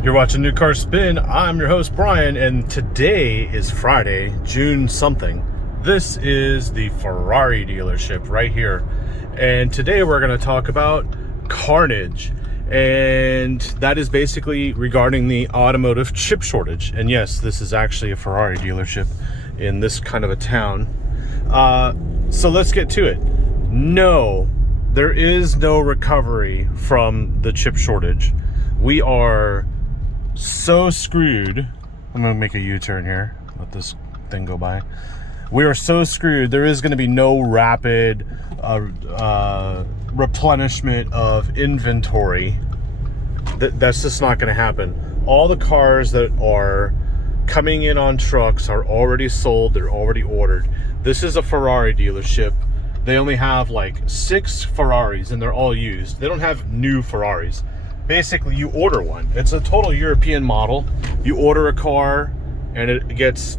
You're watching New Car Spin. I'm your host, Brian, and today is Friday, June something. This is the Ferrari dealership right here. And today we're going to talk about Car-nage. And that is basically regarding the automotive chip shortage. And yes, this is actually a Ferrari dealership in this kind of a town. So let's get to it. No, there is no recovery from the chip shortage. We are so screwed. I'm gonna make a U-turn here, let this thing go by. We are so screwed. There is going to be no rapid replenishment of inventory. That's just not going to happen. All the cars that are coming in on trucks are already sold. They're already ordered. This is a Ferrari dealership. They only have like 6 Ferraris and they're all used. They don't have new Ferraris. Basically, you order one. It's a total European model. You order a car and it gets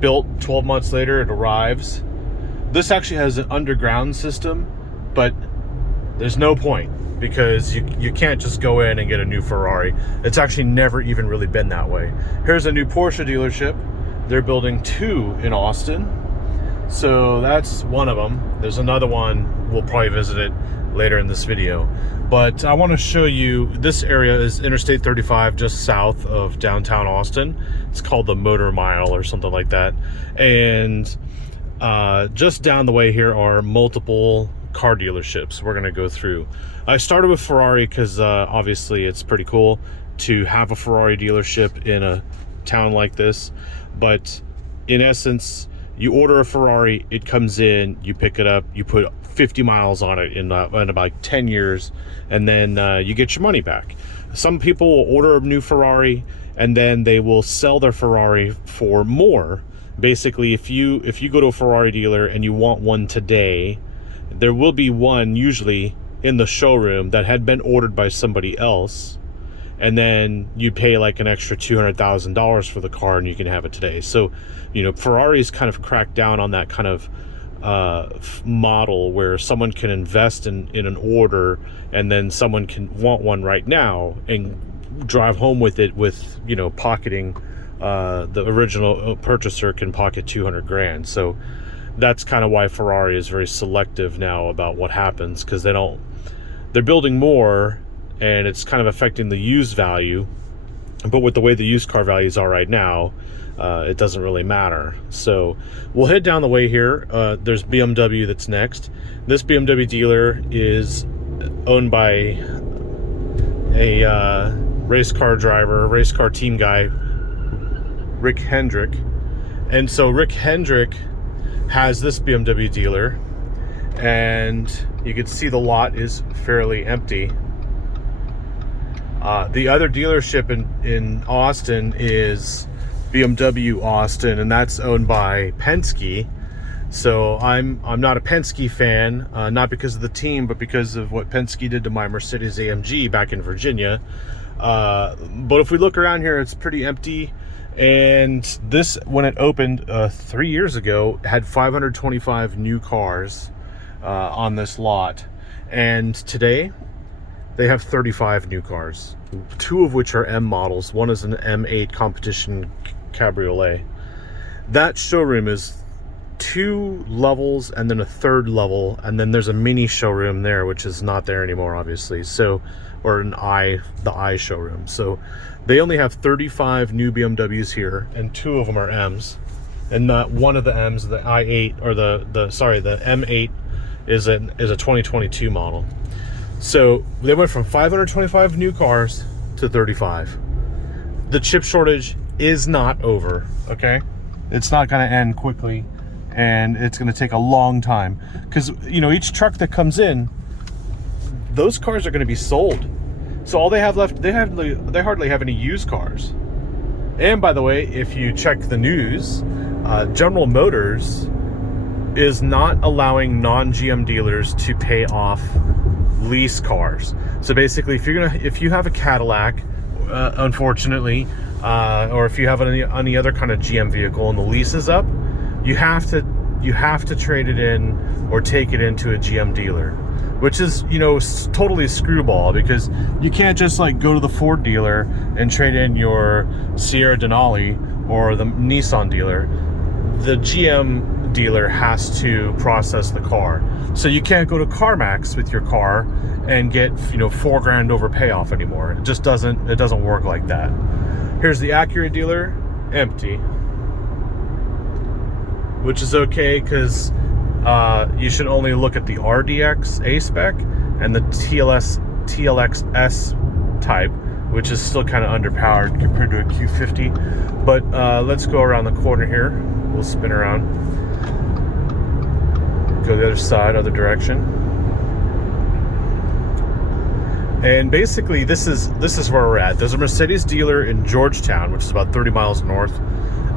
built 12 months later, it arrives. This actually has an underground system, but there's no point because you can't just go in and get a new Ferrari. It's actually never even really been that way. Here's a new Porsche dealership. They're building 2 in Austin. So that's one of them. There's another one. We'll probably visit it later in this video. But I want to show you, this area is Interstate 35, just south of downtown Austin. It's called the Motor Mile or something like that. And just down the way here are multiple car dealerships we're going to go through. I started with Ferrari because obviously it's pretty cool to have a Ferrari dealership in a town like this. But in essence, you order a Ferrari, it comes in, you pick it up, you put 50 miles on it in about 10 years, and then you get your money back. Some people will order a new Ferrari and then they will sell their Ferrari for more. Basically, if you go to a Ferrari dealer and you want one today, there will be one usually in the showroom that had been ordered by somebody else, and then you pay like an extra $200,000 for the car and you can have it today. So, you know, Ferrari's kind of cracked down on that kind of model where someone can invest in an order and then someone can want one right now and drive home with it with, you know, pocketing, the original purchaser can pocket 200 grand. So that's kind of why Ferrari is very selective now about what happens, because they're building more and it's kind of affecting the used value. But with the way the used car values are right now, it doesn't really matter. So we'll head down the way here. There's BMW that's next. This BMW dealer is owned by a race car team guy, Rick Hendrick. And so Rick Hendrick has this BMW dealer, and you can see the lot is fairly empty. The other dealership in Austin is BMW Austin, and that's owned by Penske. So I'm not a Penske fan, not because of the team, but because of what Penske did to my Mercedes AMG back in Virginia. But if we look around here, it's pretty empty. And this, when it opened 3 years ago, had 525 new cars on this lot. And today, they have 35 new cars, 2 of which are M models. One is an M8 competition cabriolet. That showroom is 2 levels and then a 3rd level, and then there's a mini showroom there, which is not there anymore, obviously. So, or the I showroom. So they only have 35 new BMWs here, and 2 of them are M's. And not one of the M's, the i8 or the M8 is a 2022 model. So they went from 525 new cars to 35. The chip shortage is not over, okay? It's not going to end quickly, and it's going to take a long time, because, you know, each truck that comes in, those cars are going to be sold. So all they have left, they hardly have any used cars. And by the way, if you check the news, General Motors is not allowing non-GM dealers to pay off lease cars. So basically, if you have a Cadillac, unfortunately, or if you have any other kind of GM vehicle and the lease is up, you have to trade it in or take it into a GM dealer. which is, you know, totally screwball, because you can't just like go to the Ford dealer and trade in your Sierra Denali or the Nissan dealer. The GM dealer has to process the car. So you can't go to CarMax with your car and get, you know, $4,000 over payoff anymore. It just doesn't work like that. Here's the Acura dealer, empty. Which is okay, because you should only look at the RDX A-Spec and the TLX-S type, which is still kind of underpowered compared to a Q50. But let's go around the corner here. We'll spin around. Go the other side, other direction. And basically, this is where we're at. There's a Mercedes dealer in Georgetown, which is about 30 miles north.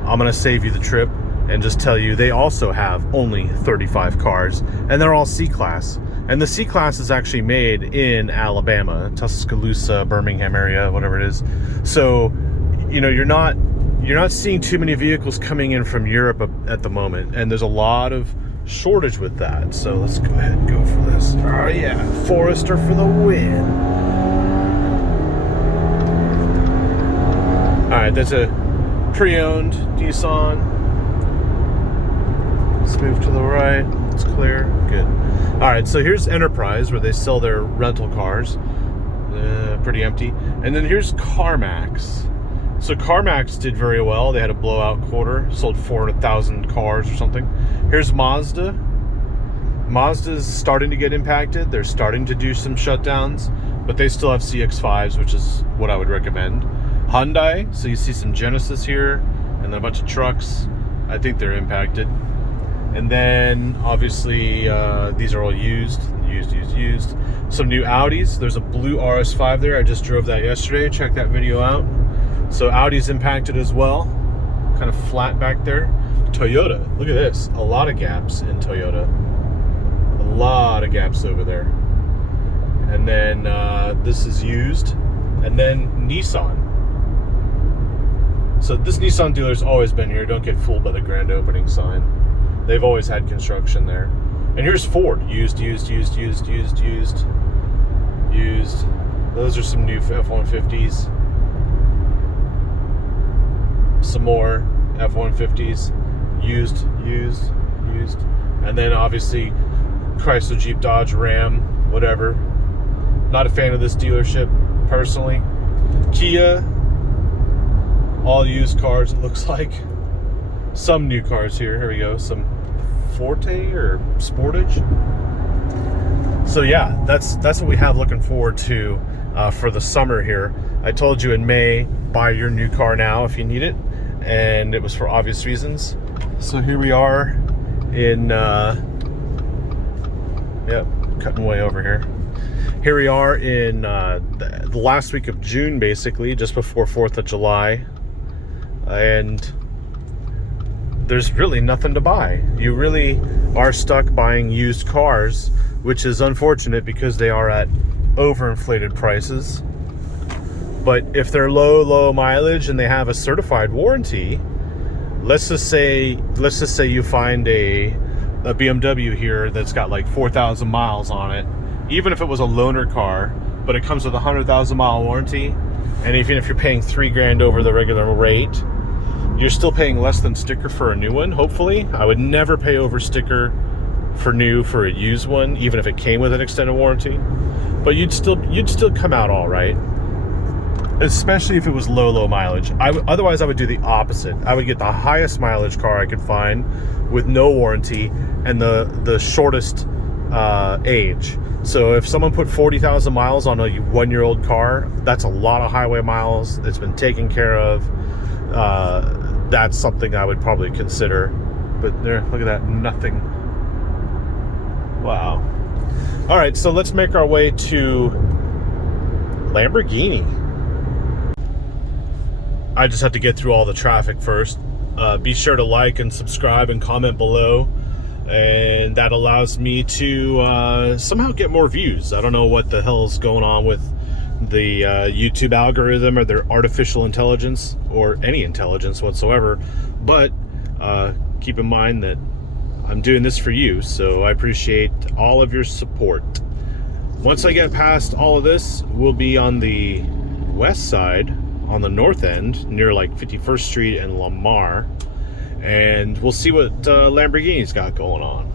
I'm gonna save you the trip and just tell you they also have only 35 cars, and they're all C-Class. And the C-Class is actually made in Alabama, Tuscaloosa, Birmingham area, whatever it is. So, you know, you're not seeing too many vehicles coming in from Europe at the moment, and there's a lot of shortage with that. So let's go ahead and go for this. Oh yeah, Forester for the win. All right, that's a pre-owned Nissan. Let's move to the right. It's clear. Good. All right, so here's Enterprise, where they sell their rental cars. Pretty empty. And then here's CarMax. So CarMax did very well. They had a blowout quarter, sold 400,000 cars or something. Here's Mazda. Mazda's starting to get impacted. They're starting to do some shutdowns, but they still have CX-5s, which is what I would recommend. Hyundai, so you see some Genesis here, and then a bunch of trucks. I think they're impacted. And then obviously these are all used. Some new Audis. There's a blue RS5 there. I just drove that yesterday. Check that video out. So Audi's impacted as well. Kind of flat back there. Toyota, look at this. A lot of gaps in Toyota. A lot of gaps over there. And then this is used. And then Nissan. So this Nissan dealer's always been here. Don't get fooled by the grand opening sign. They've always had construction there. And here's Ford. Used. Those are some new F-150s. Some more F-150s. Used. And then obviously Chrysler, Jeep, Dodge, Ram, whatever. Not a fan of this dealership, personally. Kia. All used cars, it looks like. Some new cars here. Here we go. Some Forte or Sportage. So yeah, that's what we have looking forward to for the summer here. I told you in May, buy your new car now if you need it, and it was for obvious reasons. So here we are in cutting way over here. Here we are in the last week of June, basically, just before 4th of July, and there's really nothing to buy. You really are stuck buying used cars, which is unfortunate because they are at overinflated prices. But if they're low mileage and they have a certified warranty, let's just say you find a BMW here that's got like 4,000 miles on it, even if it was a loaner car, but it comes with a 100,000 mile warranty, and even if you're paying $3,000 over the regular rate, you're still paying less than sticker for a new one, hopefully. I would never pay over sticker for new for a used one, even if it came with an extended warranty. But you'd still come out all right, especially if it was low mileage. Otherwise, I would do the opposite. I would get the highest mileage car I could find with no warranty and the shortest age. So if someone put 40,000 miles on a 1-year-old car, that's a lot of highway miles. It's been taken care of. That's something I would probably consider. But there, look at that, nothing. Wow. All right, so let's make our way to Lamborghini. I just have to get through all the traffic first. Be sure to like and subscribe and comment below, and that allows me to somehow get more views. I don't know what the hell's going on with the YouTube algorithm or their artificial intelligence or any intelligence whatsoever, but keep in mind that I'm doing this for you, so I appreciate all of your support. Once I get past all of this, we'll be on the west side, on the north end, near like 51st Street and Lamar, and we'll see what Lamborghini's got going on.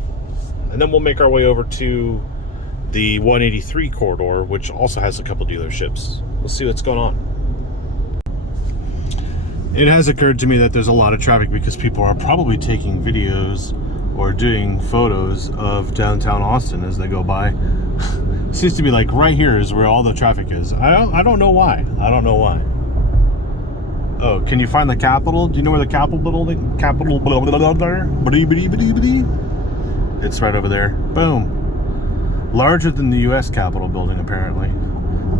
And then we'll make our way over to the 183 corridor, which also has a couple dealerships. We'll see what's going on. It has occurred to me that there's a lot of traffic because people are probably taking videos or doing photos of downtown Austin as they go by. Seems to be like right here is where all the traffic is. I don't know why. I don't know why. Oh, can you find the Capitol? Do you know where the Capitol building? It's right over there. Boom. Larger than the U.S. Capitol building, apparently,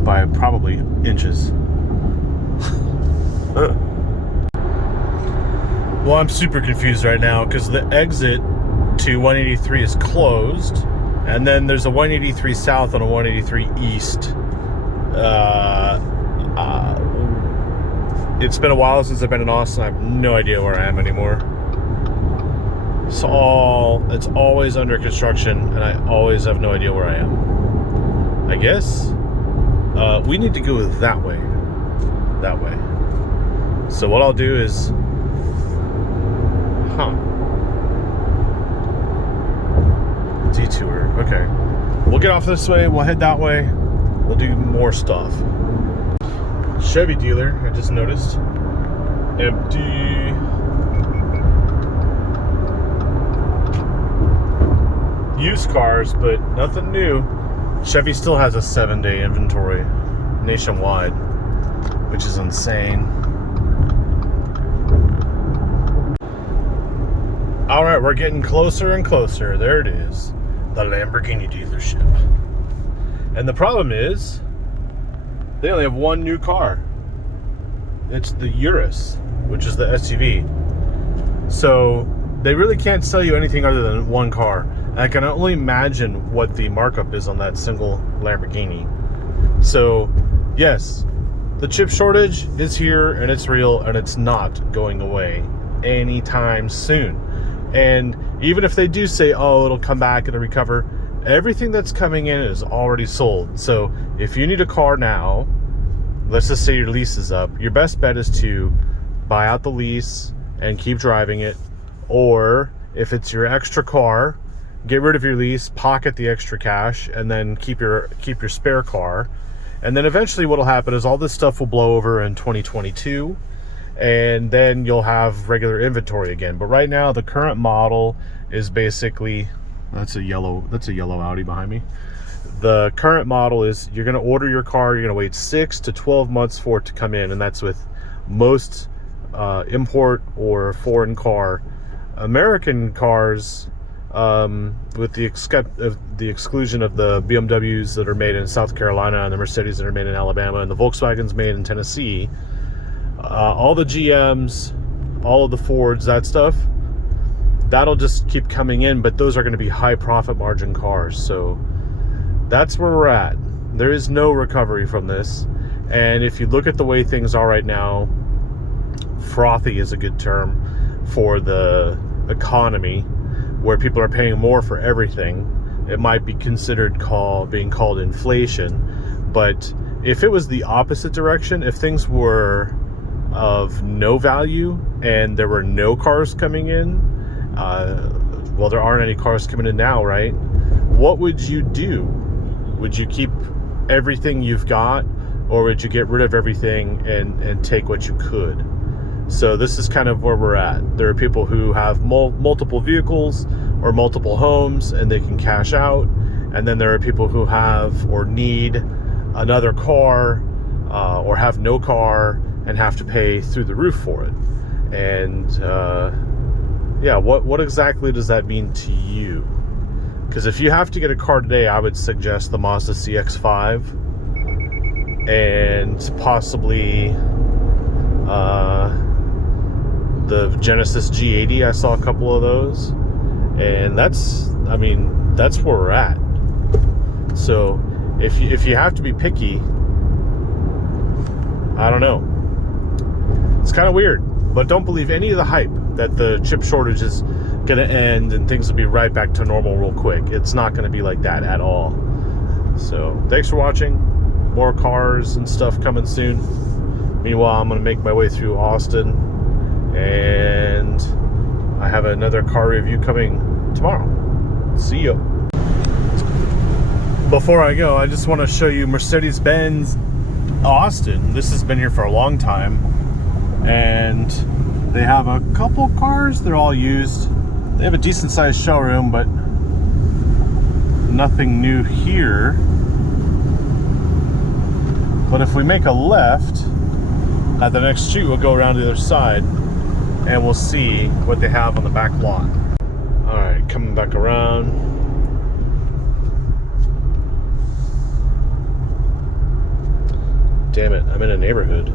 by probably inches. Well, I'm super confused right now because the exit to 183 is closed, and then there's a 183 South and a 183 East. It's been a while since I've been in Austin. I have no idea where I am anymore. It's always under construction, and I always have no idea where I am. I guess we need to go that way. That way. So what I'll do is, detour. Okay. We'll get off this way. We'll head that way. We'll do more stuff. Chevy dealer, I just noticed. Empty. Used cars, but nothing new. Chevy still has a 7-day inventory nationwide, which is insane. All right, we're getting closer and closer. There it is, the Lamborghini dealership. And the problem is, they only have one new car. It's the Urus, which is the SUV. So they really can't sell you anything other than one car. And I can only imagine what the markup is on that single Lamborghini. So yes, the chip shortage is here and it's real and it's not going away anytime soon. And even if they do say, oh, it'll come back, it'll recover, everything that's coming in is already sold. So if you need a car now, let's just say your lease is up, your best bet is to buy out the lease and keep driving it. Or if it's your extra car, get rid of your lease, pocket the extra cash, and then keep your spare car. And then eventually what'll happen is all this stuff will blow over in 2022, and then you'll have regular inventory again. But right now the current model is basically, that's a yellow Audi behind me. The current model is, you're going to order your car, you're going to wait 6 to 12 months for it to come in, and that's with most import or foreign car. American cars, with the exclusion of the BMWs that are made in South Carolina and the Mercedes that are made in Alabama and the Volkswagens made in Tennessee, all the GMs, all of the Fords, that stuff, that'll just keep coming in, but those are going to be high profit margin cars. So that's where we're at. There is no recovery from this. And if you look at the way things are right now, frothy is a good term for the economy, where people are paying more for everything. It might be considered being called inflation. But if it was the opposite direction, if things were of no value and there were no cars coming in, well, there aren't any cars coming in now, right? What would you do? Would you keep everything you've got, or would you get rid of everything and take what you could? So this is kind of where we're at. There are people who have multiple vehicles or multiple homes and they can cash out. And then there are people who have or need another car or have no car and have to pay through the roof for it. And yeah, what exactly does that mean to you? Because if you have to get a car today, I would suggest the Mazda CX-5 and possibly the Genesis G80. I saw a couple of those, and that's where we're at. So if you have to be picky, I don't know. It's kind of weird, but don't believe any of the hype that the chip shortage is going to end and things will be right back to normal real quick. It's not going to be like that at all. So thanks for watching. More cars and stuff coming soon. Meanwhile, I'm going to make my way through Austin, and I have another car review coming tomorrow. See ya. Before I go, I just want to show you Mercedes-Benz Austin. This has been here for a long time, and they have a couple cars. They're all used. They have a decent sized showroom, but nothing new here. But if we make a left at the next street, we'll go around to the other side and we'll see what they have on the back lot. All right, coming back around. Damn it, I'm in a neighborhood.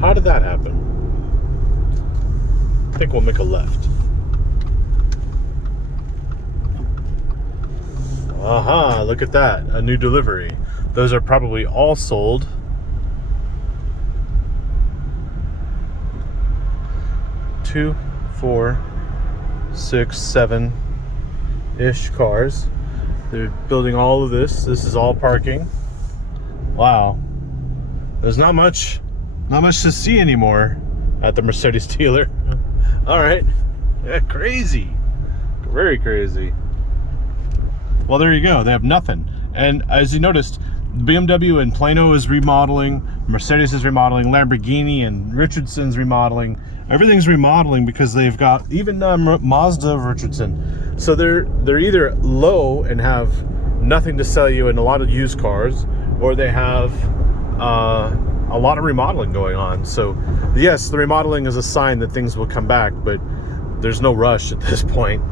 How did that happen? I think we'll make a left. Aha, look at that, a new delivery. Those are probably all sold. Two, 4, 6, 7-ish cars. They're building all of this. This is all parking. Wow. There's not much to see anymore at the Mercedes dealer. All right. Yeah, crazy. Very crazy. Well, there you go. They have nothing. And as you noticed, BMW in Plano is remodeling, Mercedes is remodeling, Lamborghini and Richardson's remodeling. Everything's remodeling because they've got even Mazda of Richardson. So they're either low and have nothing to sell you and a lot of used cars, or they have a lot of remodeling going on. So yes, the remodeling is a sign that things will come back, but there's no rush at this point.